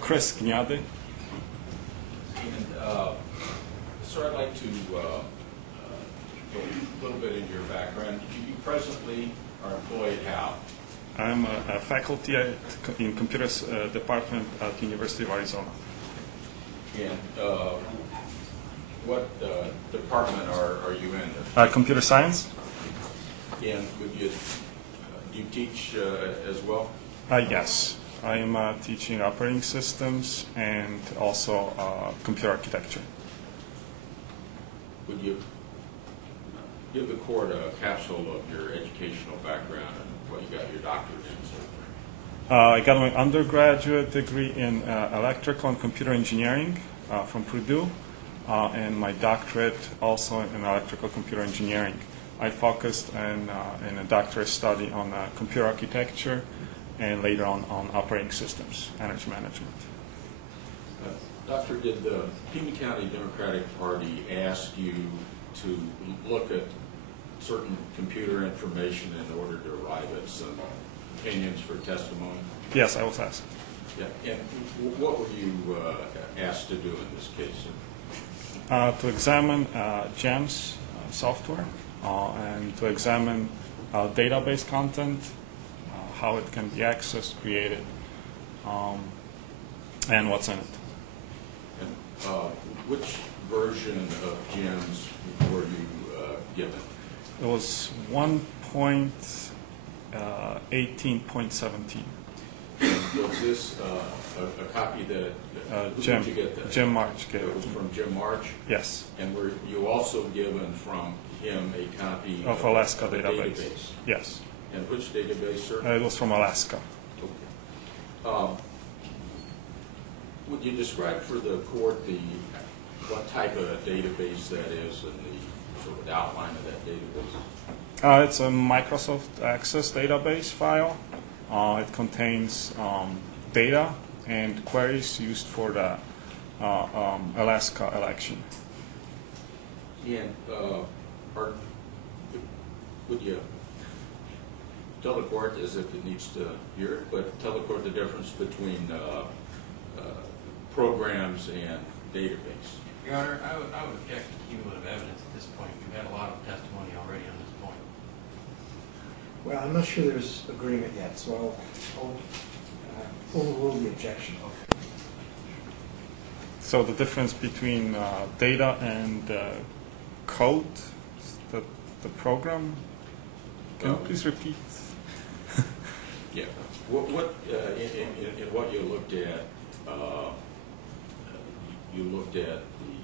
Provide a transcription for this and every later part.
Chris Gniady. And so I'd like to go a little bit into your background. You presently are employed how? I'm a faculty in computers department at the University of Arizona. And what department are you in? Computer science? And do you teach as well? Yes. I am teaching operating systems and also computer architecture. Would you give the court a capsule of your educational background and what you got your doctorate in? I got my undergraduate degree in electrical and computer engineering from Purdue, and my doctorate also in electrical computer engineering. I focused in a doctorate study on computer architecture and later on operating systems, energy management. Doctor, did the Pima County Democratic Party ask you to look at certain computer information in order to arrive at some opinions for testimony? Yes, I was asked. Yeah. And what were you asked to do in this case? To examine GEMS software and to examine database content, how it can be accessed, created, and what's in it. And which version of GEMS were you given? It was 1.18.17. Was this a copy that who Jim, did you get that? Jim March gave It it was to me. from Jim March? Yes, And were you also given from him a copy of Alaska the database. Yes, And which database, sir? it was from Alaska. Okay. Would you describe for the court what type of database that is and the sort of outline of that database? It's a Microsoft Access database file. It contains data and queries used for the Alaska election. And would you tell the court, as if it needs to hear it, but tell the court the difference between programs and database? Your Honor, I would object to cumulative evidence at this point. We've had a lot of testimony already on this point. Well, I'm not sure there's agreement yet, so I'll overrule the objection. So the difference between data and code, the program, can you please repeat? Yeah. What in what you looked at, you looked at the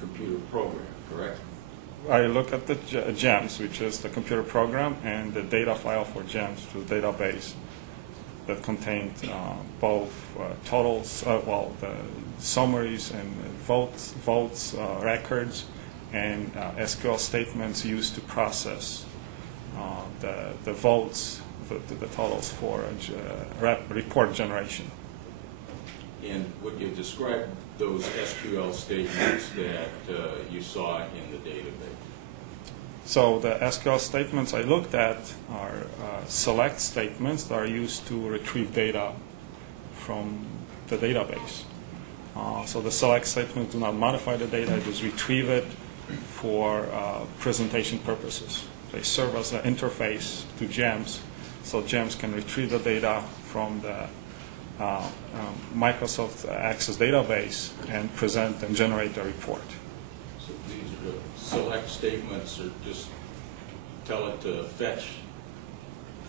computer program, correct? I look at the GEMS, which is the computer program, and the data file for GEMS, the database that contained both totals, the summaries and votes, records, and SQL statements used to process the votes, the totals for report generation. And would you describe those SQL statements that you saw in the database? So the SQL statements I looked at are select statements that are used to retrieve data from the database. So the select statements do not modify the data, just retrieve it for presentation purposes. They serve as an interface to GEMS, so GEMS can retrieve the data from the Microsoft Access database and present and generate a report. So these are the select statements, or just tell it to fetch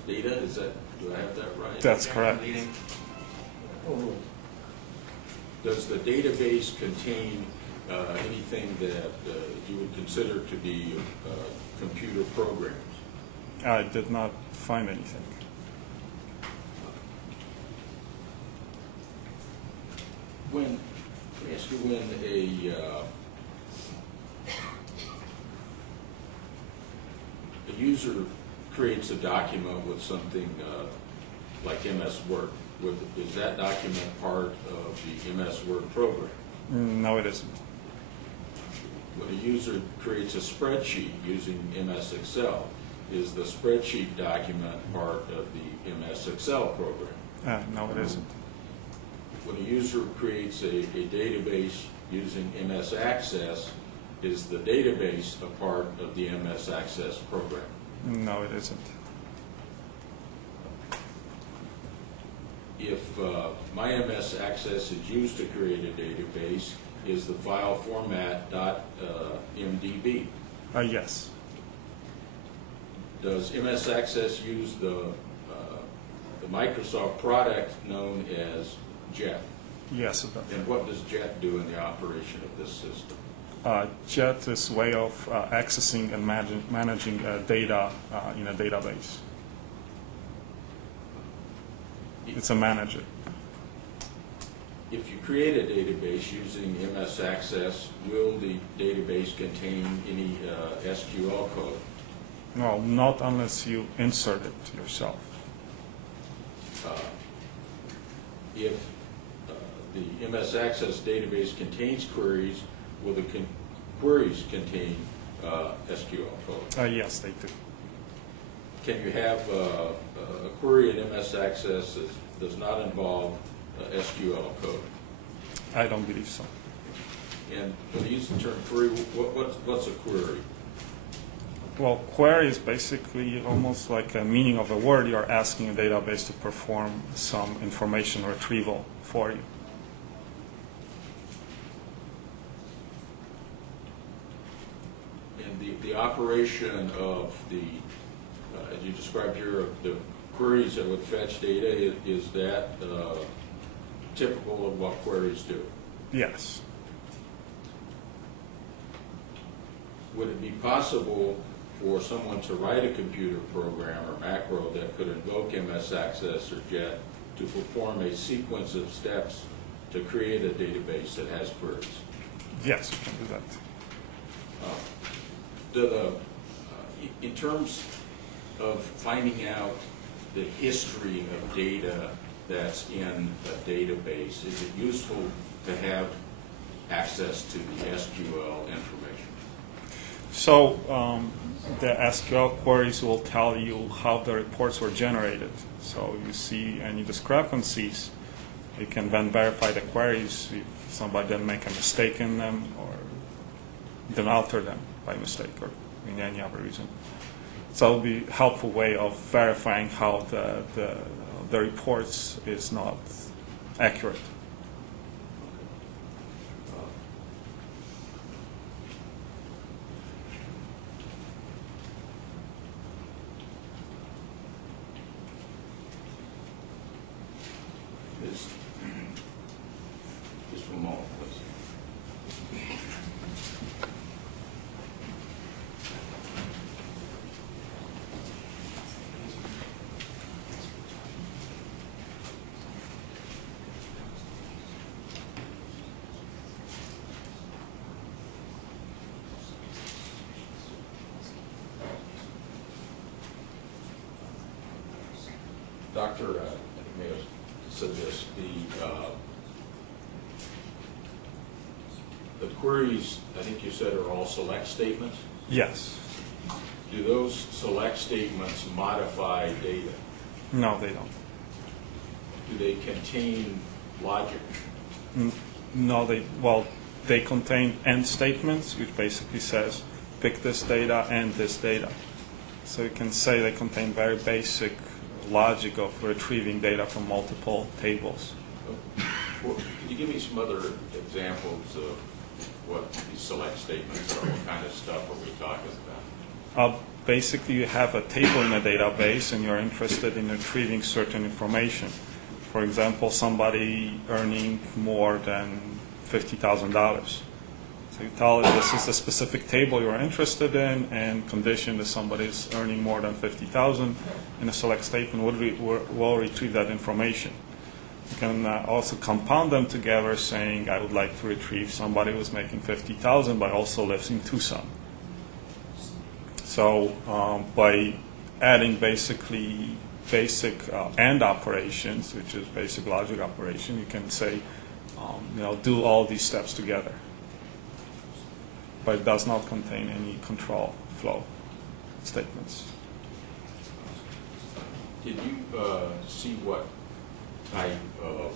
data? Is that, do I have that right? That's correct. Overruled. Does the database contain anything that you would consider to be computer programs? I did not find anything. Let me ask you, when a user creates a document with something like MS Word, is that document part of the MS Word program? No, it isn't. When a user creates a spreadsheet using MS Excel, is the spreadsheet document part of the MS Excel program? No, it isn't. when a user creates a database using MS Access, is the database a part of the MS Access program? No, it isn't. If my MS Access is used to create a database, is the file format .mdb? Yes. Does MS Access use the Microsoft product known as JET? Yes, it does. And what does JET do in the operation of this system? JET is a way of accessing and managing data in a database. It's a manager. If you create a database using MS Access, will the database contain any SQL code? No, not unless you insert it yourself. If the MS Access database contains queries, will the queries contain SQL code? Yes, they do. Can you have a query in MS Access that does not involve SQL code? I don't believe so. And when you use the term query, what's a query? Well, query is basically almost like a meaning of a word. You're asking a database to perform some information retrieval for you. And the operation of the, as you described here, of the queries that would fetch data, is that typical of what queries do? Yes. Would it be possible for someone to write a computer program or macro that could invoke MS Access or JET to perform a sequence of steps to create a database that has queries? Yes, you can do that. In terms of finding out the history of data that's in a database, is it useful to have access to the SQL information? So the SQL queries will tell you how the reports were generated. So you see any discrepancies, you can then verify the queries if somebody didn't make a mistake in them or didn't alter them by mistake or in any other reason. So it will be a helpful way of verifying how the reports is not accurate. Just one moment, please. Doctor, I may have said this, the queries, I think you said, are all select statements? Yes. Do those select statements modify data? No, they don't. Do they contain logic? No, they contain end statements, which basically says pick this data and this data. So you can say they contain very basic logic of retrieving data from multiple tables. Well, could you give me some other examples of what these select statements are? What kind of stuff are we talking about? Basically, you have a table in a database and you're interested in retrieving certain information. For example, somebody earning more than $50,000. So you tell it this is the specific table you're interested in and condition that somebody is earning more than $50,000 in a select statement will retrieve that information. You can also compound them together saying I would like to retrieve somebody who's making $50,000 but also lives in Tucson. So by adding basically basic AND operations, which is basic logic operation, you can say, do all these steps together. But it does not contain any control flow statements. Did you see what type of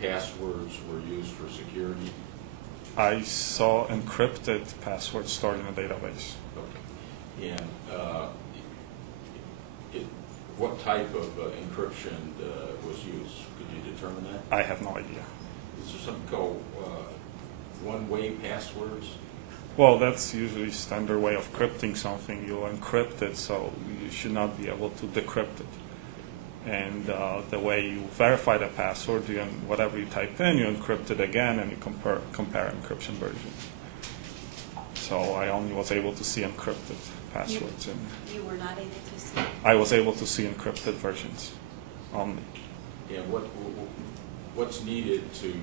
passwords were used for security? I saw encrypted passwords stored in a database. Okay. And what type of encryption was used? Could you determine that? I have no idea. Is there something called one-way passwords? Well, that's usually standard way of encrypting something. You encrypt it, so you should not be able to decrypt it. And the way you verify the password, whatever you type in, you encrypt it again, and you compare encryption versions. So I only was able to see encrypted passwords. You were not able to see? I was able to see encrypted versions only. And what's needed to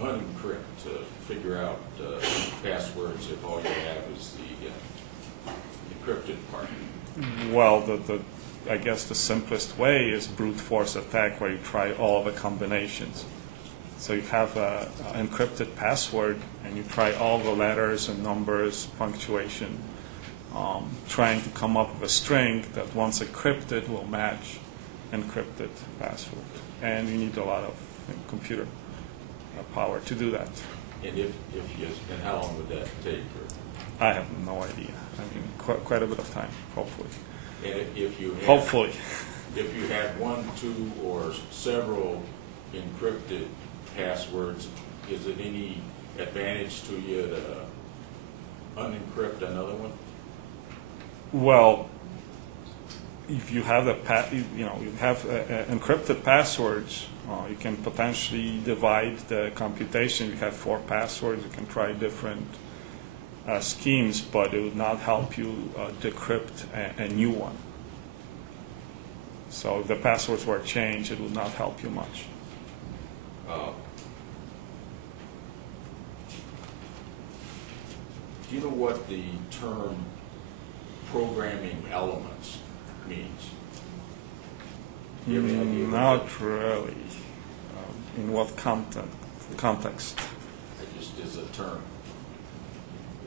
unencrypt, to figure out passwords if all you have is the encrypted part? Well, I guess the simplest way is brute force attack, where you try all the combinations. So you have an encrypted password, and you try all the letters and numbers, punctuation, trying to come up with a string that, once encrypted, will match encrypted password. And you need a lot of computer power to do that. And if yes, and how long would that take? I have no idea. I mean, quite a bit of time, hopefully. And if you had, Hopefully. if you had one, two, or several encrypted passwords, is it any advantage to you to unencrypt another one? Well, if you have you have encrypted passwords, you can potentially divide the computation. You have 4 passwords. You can try different schemes, but it would not help you decrypt a new one. So if the passwords were changed, it would not help you much. Do you know what the term programming elements means? Do you have any idea? Not really. In what context? It just is a term.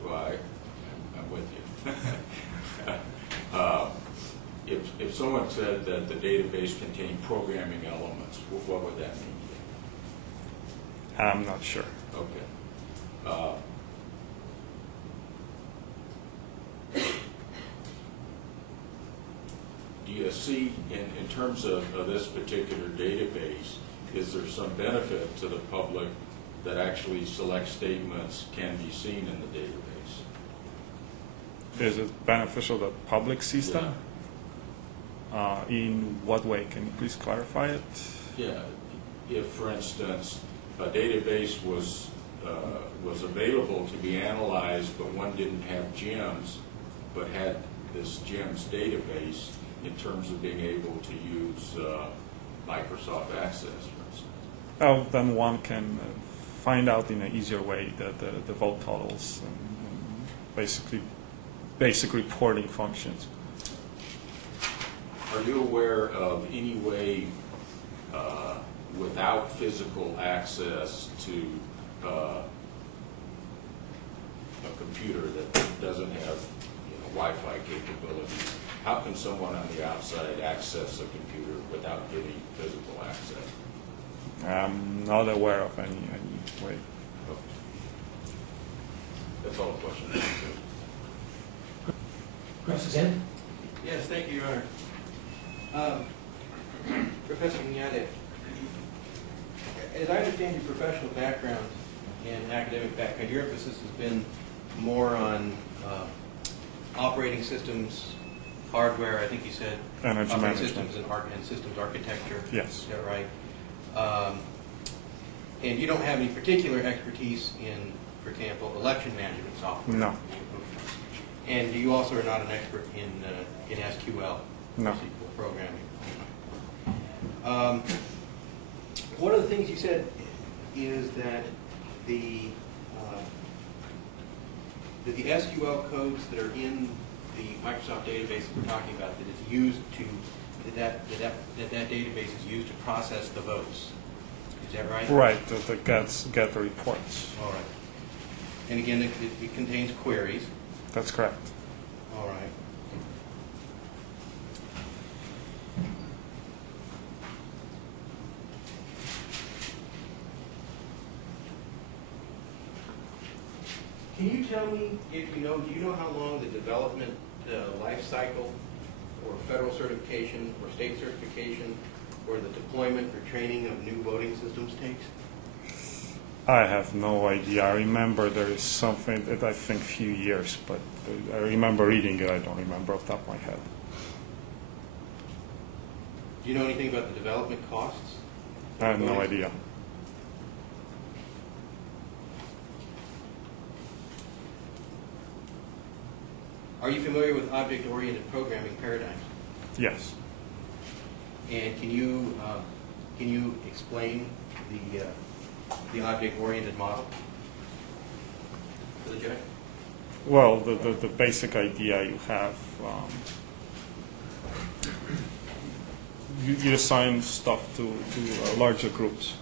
Well, I'm with you. If someone said that the database contained programming elements, what would that mean? I'm not sure. Okay. Do you see, in terms of this particular database, is there some benefit to the public that actually select statements can be seen in the database? Is it beneficial that public sees them? In what way? Can you please clarify it? Yeah. If, for instance, a database was available to be analyzed, but one didn't have gems, but had this gems database in terms of being able to use Microsoft Access, for instance. Oh, then one can find out in an easier way the vote totals and basic reporting functions. Are you aware of any way without physical access to a computer that doesn't have Wi-Fi capabilities? How can someone on the outside access a computer without getting physical access? I'm not aware of any way. Okay. That's all the questions. Representative? Yes, thank you, Your Honor. Professor Gniady, as I understand your professional background and academic background, your emphasis has been more on operating systems, hardware, I think you said. Energy operating management. systems and systems architecture. Yes. Is that right? And you don't have any particular expertise in, for example, election management software? No. And you also are not an expert in SQL? No. SQL programming. One of the things you said is that the SQL codes that are in the Microsoft database that we're talking about, that is used to that database is used to process the votes. Is that right? Right. That get the reports. All right. And again, it contains queries. That's correct. All right. Can you tell me if you know, do you know how long the development life cycle or federal certification or state certification or the deployment or training of new voting systems takes? I have no idea. I remember there is something that I think few years, but I remember reading it. I don't remember off the top of my head. Do you know anything about the development costs? I have no Voting? idea. Are you familiar with object-oriented programming paradigms? Yes. And can you explain the object-oriented model for the judge? Well, the basic idea you have, you assign stuff to larger groups.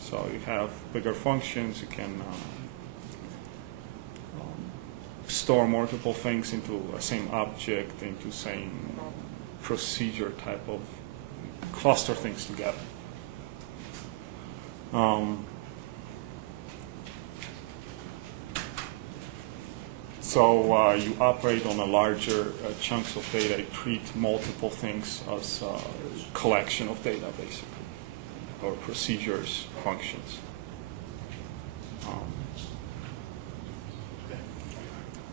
So you have bigger functions. You can store multiple things into a same object, into same procedure type of cluster things together. So you operate on a larger chunks of data. You treat multiple things as a collection of data, basically, or procedures, functions.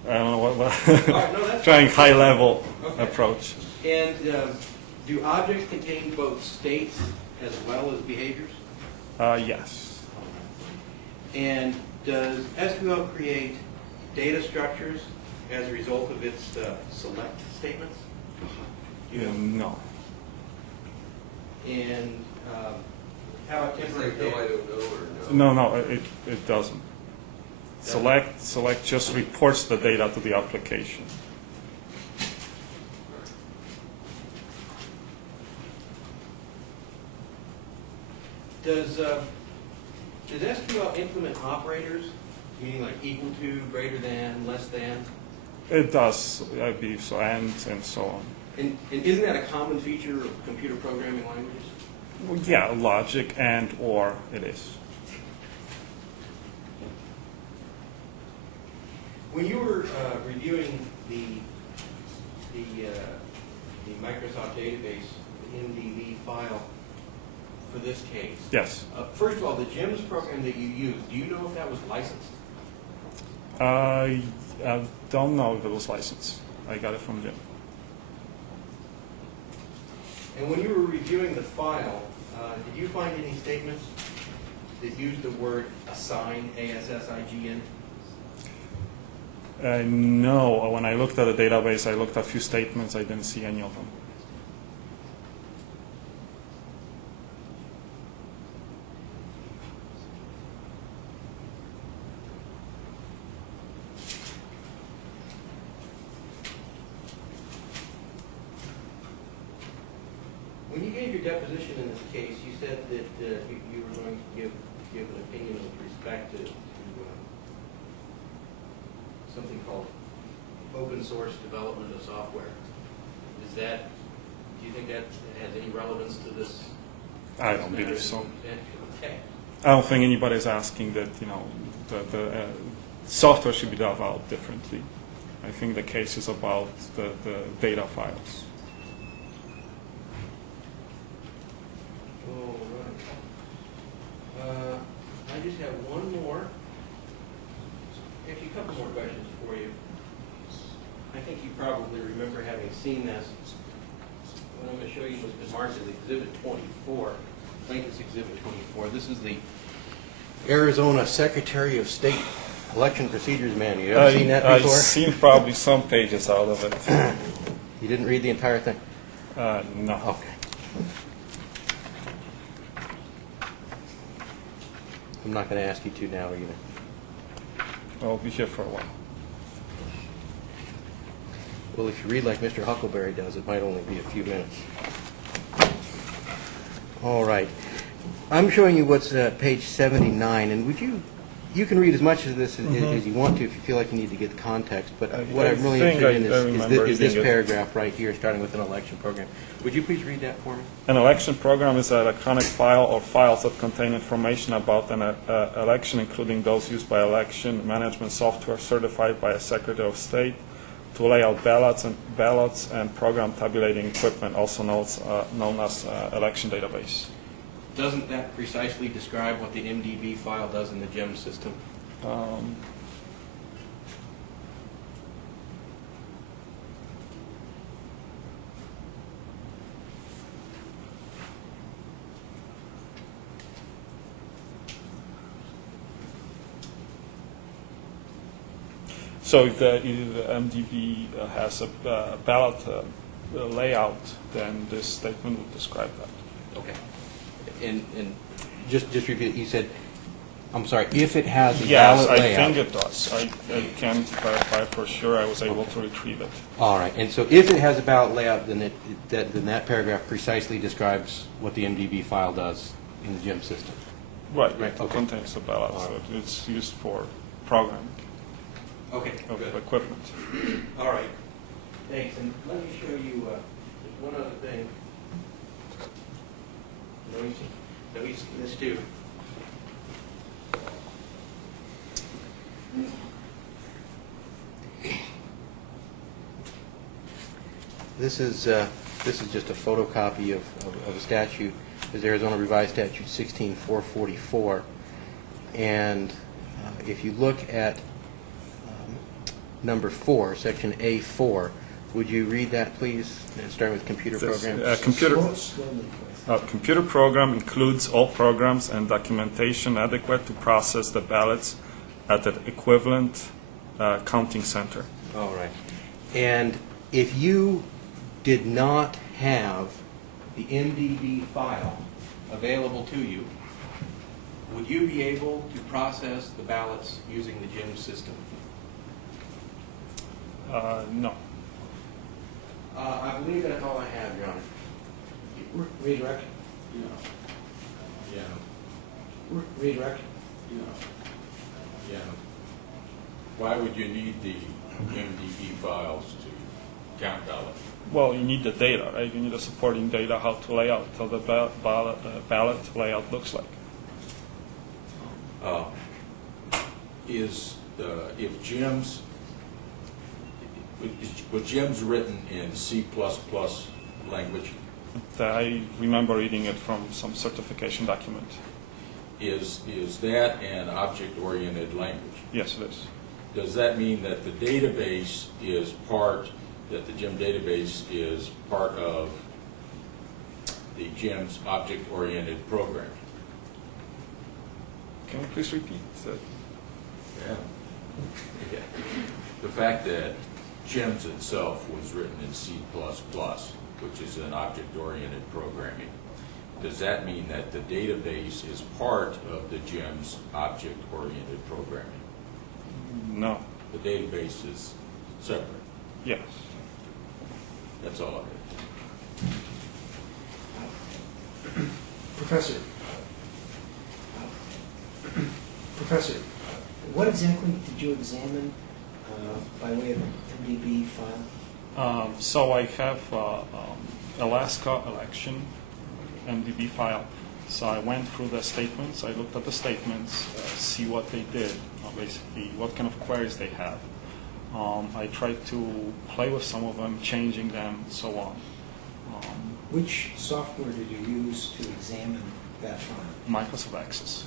I don't know what right, no, that's trying high level Okay. approach. And do objects contain both states as well as behaviors? Yes. And does SQL create data structures as a result of its select statements? Do you know? No. And how about temporary No, I data? don't know, or no? No, it doesn't. Select just reports the data to the application. Does SQL implement operators, meaning like equal to, greater than, less than? It does, I believe so, and so on. And isn't that a common feature of computer programming languages? Well, yeah, logic and or it is. When you were reviewing the Microsoft database, the MDB file for this case, Yes. first of all, the GEMS program that you used, do you know if that was licensed? I don't know if it was licensed. I got it from Jim. And when you were reviewing the file, did you find any statements that used the word assign, A-S-S-I-G-N? No, when I looked at the database, I looked at a few statements. I didn't see any of them. When you gave your deposition in this case, you said that you were going to give an opinion with respect to something called open source development of software. Do you think that has any relevance to this? I don't believe so. Okay. I don't think anybody's asking that, the software should be developed differently. I think the case is about the data files. All right. I just have one more. Actually, a couple more questions for you. I think you probably remember having seen this. What I'm going to show you has been marked as Exhibit 24. I think it's Exhibit 24. This is the Arizona Secretary of State Election Procedures Manual. You ever seen that before? I've seen probably some pages out of it. You didn't read the entire thing? No. Okay. I'm not going to ask you to now either. I'll be here for a while. Well, if you read like Mr. Huckleberry does, it might only be a few minutes. All right. I'm showing you what's page 79, and would you you can read as much of this as you want to if you feel like you need to get the context, but what I'm really think interested in I remember is this reading it. paragraph right here, starting with an election program. Would you please read that for me? An election program is an electronic file or files that contain information about an election, including those used by election management software certified by a Secretary of State to lay out ballots and program tabulating equipment, also known as election database. Doesn't that precisely describe what the MDB file does in the GEM system? So if the MDB has a ballot layout, then this statement would describe that. Okay. And just repeat it. You said, I'm sorry, if it has a Yes, ballot I layout. think it does. I can't verify for sure. I was able to retrieve it. All right. And so if it has a ballot layout, then that paragraph precisely describes what the MDB file does in the GEM system. Right, Right, it okay. contains the ballot, All so right. it's used for programming Okay, of good. equipment. All right. Thanks. And let me show you just one other thing. Let me see this too. This is just a photocopy of a statute. It's Arizona Revised Statute 16444. And if you look at number 4, section A4, would you read that, please? Starting with computer This, programs. Computer program includes all programs and documentation adequate to process the ballots at the equivalent counting center. All right. And if you did not have the MDB file available to you, would you be able to process the ballots using the GEM system? No. I believe that's all I have, Your Honor. Redirect, Yeah. redirect. Yeah. Why would you need the MDB files to count ballots? Well, you need the data, right? You need the supporting data, how to lay out, how the ballot layout looks like. If GEMS, was GEMS written in C++ language? I remember reading it from some certification document. Is that an object-oriented language? Yes, it is. Does that mean that the database is that the GEM database is part of the GEM's object-oriented program? Can you please repeat that? Yeah. The fact that GEMS itself was written in C++, which is an object-oriented programming, does that mean that the database is part of the GEM's object-oriented programming? No. The database is separate. Yes. That's all I have. Professor, what exactly did you examine by way of an MDB file? So I have Alaska election MDB file. So I went through the statements. I looked at the statements, see what they did, basically what kind of queries they have. I tried to play with some of them, changing them, so on. Which software did you use to examine that file? Microsoft Access.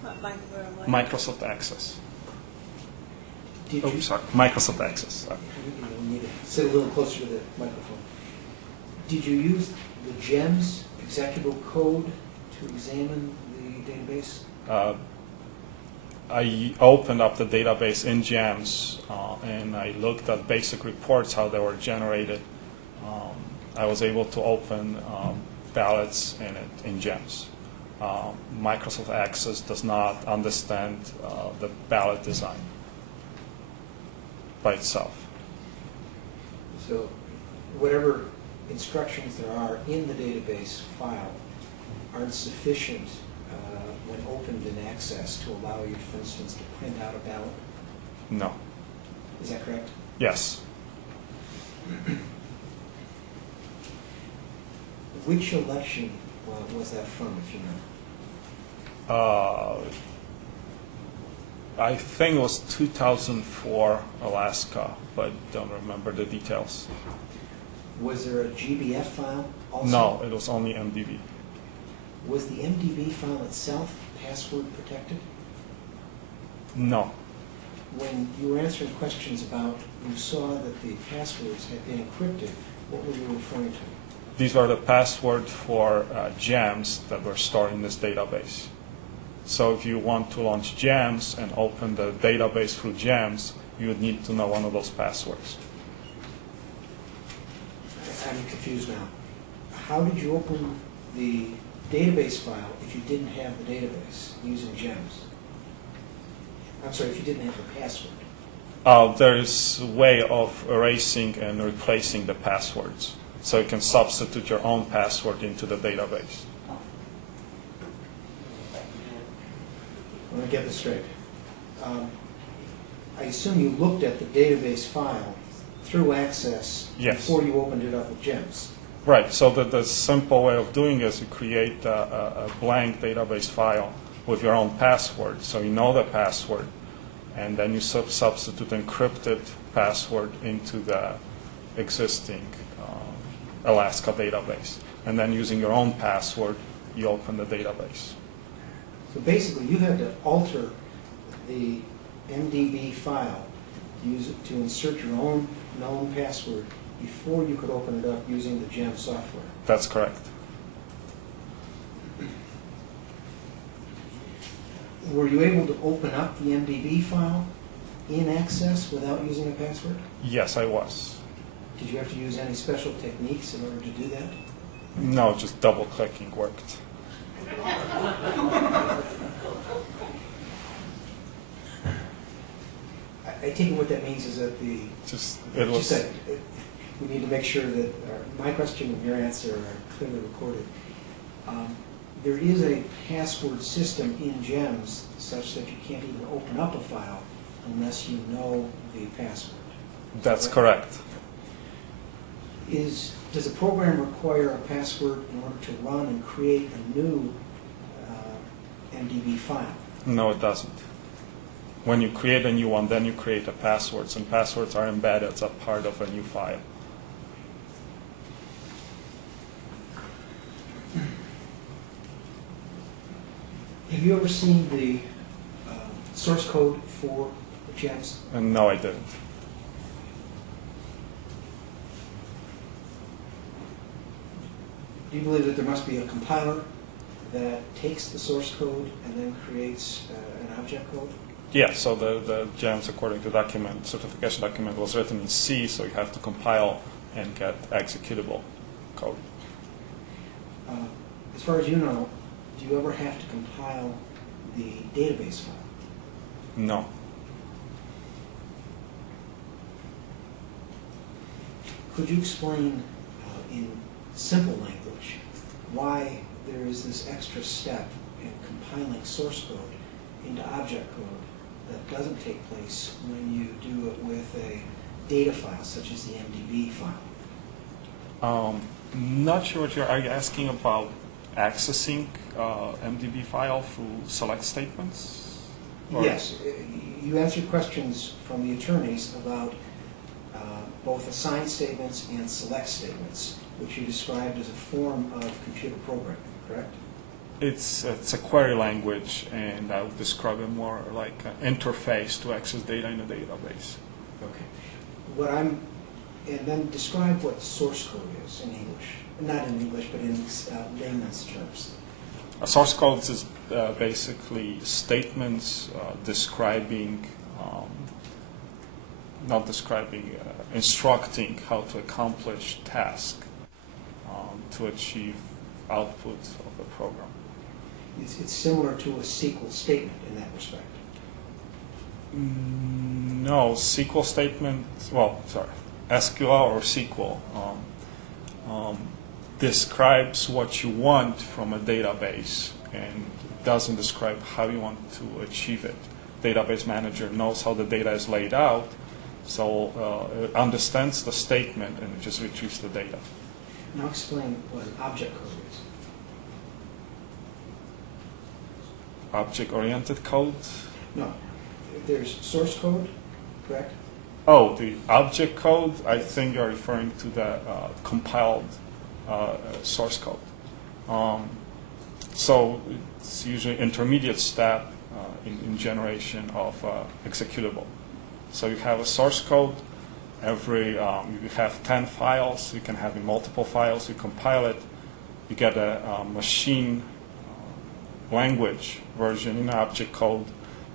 What? Microsoft Access. Did Oh, you, sorry. Microsoft Access. you need to sit a little closer to the microphone. Did you use the GEMS executable code to examine the database? I opened up the database in GEMS and I looked at basic reports, how they were generated. I was able to open ballots in it in GEMS. Microsoft Access does not understand the ballot design by itself. So whatever instructions there are in the database file aren't sufficient when opened in Access to allow you, for instance, to print out a ballot? No. Is that correct? Yes. Which election was that from, if you know? I think it was 2004 Alaska, but don't remember the details. Was there a GBF file also? No, it was only MDB. Was the MDB file itself password protected? No. When you were answering questions about, you saw that the passwords had been encrypted, what were you referring to? These are the passwords for gems that were stored in this database. So if you want to launch gems and open the database through gems, you would need to know one of those passwords. I'm confused now. How did you open the database file if you didn't have the database using gems? I'm sorry, if you didn't have the password. There is a way of erasing and replacing the passwords. So you can substitute your own password into the database. I want to get this straight. I assume you looked at the database file through Access Yes. before you opened it up with gems. Right, so the simple way of doing it is you create a blank database file with your own password, so you know the password, and then you substitute encrypted password into the existing Alaska database. And then using your own password, you open the database. So basically, you had to alter the MDB file to insert your own known password before you could open it up using the GEM software. That's correct. Were you able to open up the MDB file in Access without using a password? Yes, I was. Did you have to use any special techniques in order to do that? No, just double-clicking worked. I take it what that means is that the... It was. Just a second. We need to make sure that my question and your answer are clearly recorded. There is a password system in GEMS such that you can't even open up a file unless you know the password. That's correct. Does the program require a password in order to run and create a new MDB file? No, it doesn't. When you create a new one, then you create the passwords, and passwords are embedded as a part of a new file. Have you ever seen the source code for GEMS? And no, I didn't. Do you believe that there must be a compiler that takes the source code and then creates an object code? Yeah, so the GEMS, according to document, certification document, was written in C, so you have to compile and get executable code. As far as you know, do you ever have to compile the database file? No. Could you explain in simple language why there is this extra step in compiling source code into object code that doesn't take place when you do it with a data file such as the MDB file? Not sure what are you asking about accessing MDB file through select statements? Or? Yes, you answered questions from the attorneys about both assigned statements and select statements, which you described as a form of computer programming, correct? It's a query language, and I would describe it more like an interface to access data in a database. Okay. And then describe what source code is in English. Not in English, but in layman's terms. A source code is basically statements describing, not describing, instructing how to accomplish task to achieve output of the program. It's similar to a SQL statement in that respect. No, SQL statement, SQL or SQL describes what you want from a database, and it doesn't describe how you want to achieve it. Database manager knows how the data is laid out, so it understands the statement and it just retrieves the data. Now explain what an object code is. Object-oriented code. No, there's source code, correct? Oh, the object code, I think you're referring to the compiled source code. So it's usually intermediate step in generation of executable. So you have a source code. You have 10 files. You can have multiple files. You compile it. You get a machine language version in object code,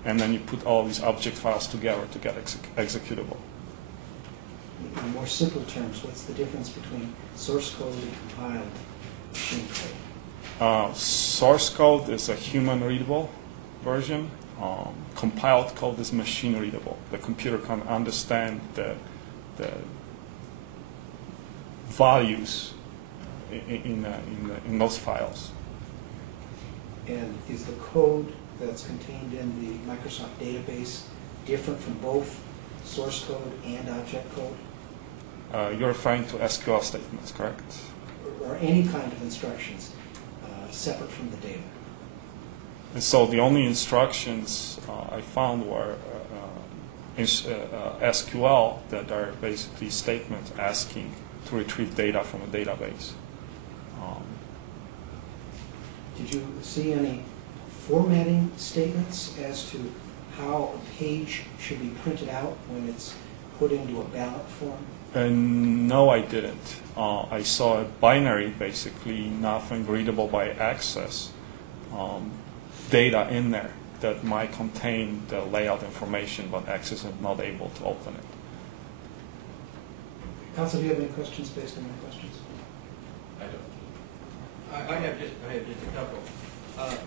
and then you put all these object files together to get executable. In more simple terms, what's the difference between source code and compiled machine code? Source code is a human-readable version. Compiled code is machine-readable. The computer can understand the values in those files. And is the code that's contained in the Microsoft database different from both source code and object code? You're referring to SQL statements, correct? Or any kind of instructions separate from the data? And so the only instructions I found were SQL that are basically statements asking to retrieve data from a database. Did you see any formatting statements as to how a page should be printed out when it's put into a ballot form? No, I didn't. I saw a binary, basically nothing readable by access, data in there that might contain the layout information, but access is not able to open it. Counsel, do you have any questions based on my questions? I don't. I have just a couple.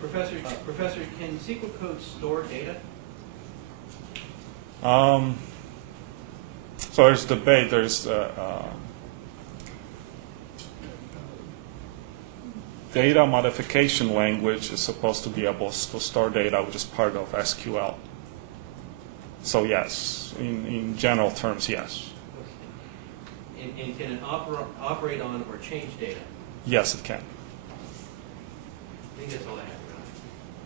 Professor, can SQL code store data? So there's debate. There's data modification language is supposed to be able to store data, which is part of SQL. So yes, in general terms, yes. Okay. And can it operate on or change data? Yes, it can. I think that's all I have.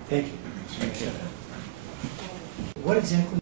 Thank you. Thank you. What exactly